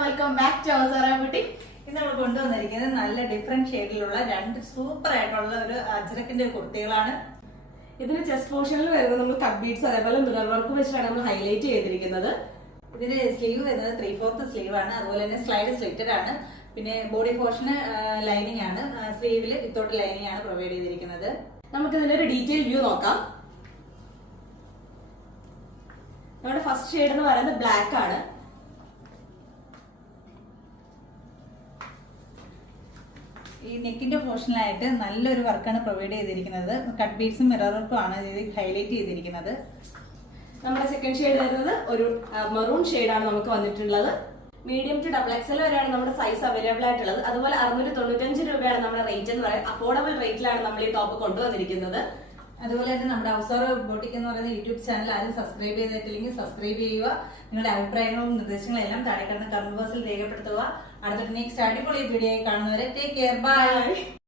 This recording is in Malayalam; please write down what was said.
Welcome back to Avasara boutique ഇന്ന് നമ്മൾ കൊണ്ടുവന്നിരിക്കുന്നത് നല്ല ഡിഫറെന്റ് ഷെയ്ഡിലുള്ള രണ്ട് സൂപ്പർ ആയിട്ടുള്ള ഒരു അജ്രക്കിന്റെ കുർത്തികളാണ്. ഇതിന് ചെസ്റ്റ് പോർഷനിൽ വരുന്നത് നമ്മൾ കട്ട് ബീഡ്സ് അതേപോലെ മിറർ വർക്ക് വെച്ചിട്ടാണ് നമ്മൾ ഹൈലൈറ്റ് ചെയ്തിരിക്കുന്നത്. ഇതിന്റെ സ്ലീവ് വരുന്നത് ത്രീ ഫോർത്ത് സ്ലീവ് ആണ്. അതുപോലെ തന്നെ സ്ലൈഡ് സ്ലിറ്റഡ് ആണ്. പിന്നെ ബോഡി പോർഷന് ലൈനിങ് ആണ്. സ്ലീവിൽ വിത്തൗട്ട് ലൈനിങ് ആണ് പ്രൊവൈഡ് ചെയ്തിരിക്കുന്നത്. നമുക്ക് ഇതിന്റെ ഒരു ഡീറ്റെയിൽ വ്യൂ നോക്കാം. നമ്മുടെ ഫസ്റ്റ് ഷെയ്ഡ് എന്ന് പറയുന്നത് ബ്ലാക്ക് ആണ്. ഈ നെക്കിന്റെ പോർഷനിലായിട്ട് നല്ലൊരു വർക്കാണ് പ്രൊവൈഡ് ചെയ്തിരിക്കുന്നത്. കട്ട് ബീഡ്സും മിറർ വർക്കും ആണ് ഹൈലൈറ്റ് ചെയ്തിരിക്കുന്നത്. നമ്മുടെ സെക്കൻഡ് ഷെയ്ഡ് വരുന്നത് ഒരു മെറൂൺ ആണ് നമുക്ക് വന്നിട്ടുള്ളത്. മീഡിയം ടു ഡബിൾ എക്സൽ വരെയാണ് നമ്മുടെ സൈസ് അവൈലബിൾ ആയിട്ടുള്ളത്. അതുപോലെ അറുന്നൂറ്റി തൊണ്ണൂറ്റഞ്ച് രൂപയാണ് നമ്മുടെ റേറ്റ് എന്ന് പറയുന്നത്. അഫോർഡബിൾ റേറ്റിലാണ് നമ്മൾ ഈ ടോപ്പ് കൊണ്ടുവന്നിരിക്കുന്നത്. അതുപോലെ തന്നെ നമ്മുടെ അവസര ബോട്ടിക് എന്ന് പറയുന്ന യൂട്യൂബ് ചാനൽ ആരും സബ്സ്ക്രൈബ് ചെയ്തിട്ടില്ലെങ്കിൽ സബ്സ്ക്രൈബ് ചെയ്യുക. നിങ്ങളുടെ അഭിപ്രായങ്ങളും നിർദ്ദേശങ്ങളും എല്ലാം താഴെ കിടന്ന് കമന്റ് ബോക്സിൽ രേഖപ്പെടുത്തുക. അടുത്ത നെക്സ്റ്റ് അടിപൊളി വീഡിയോ കാണുന്നവരെ ടേക്ക് കെയർ ബൈ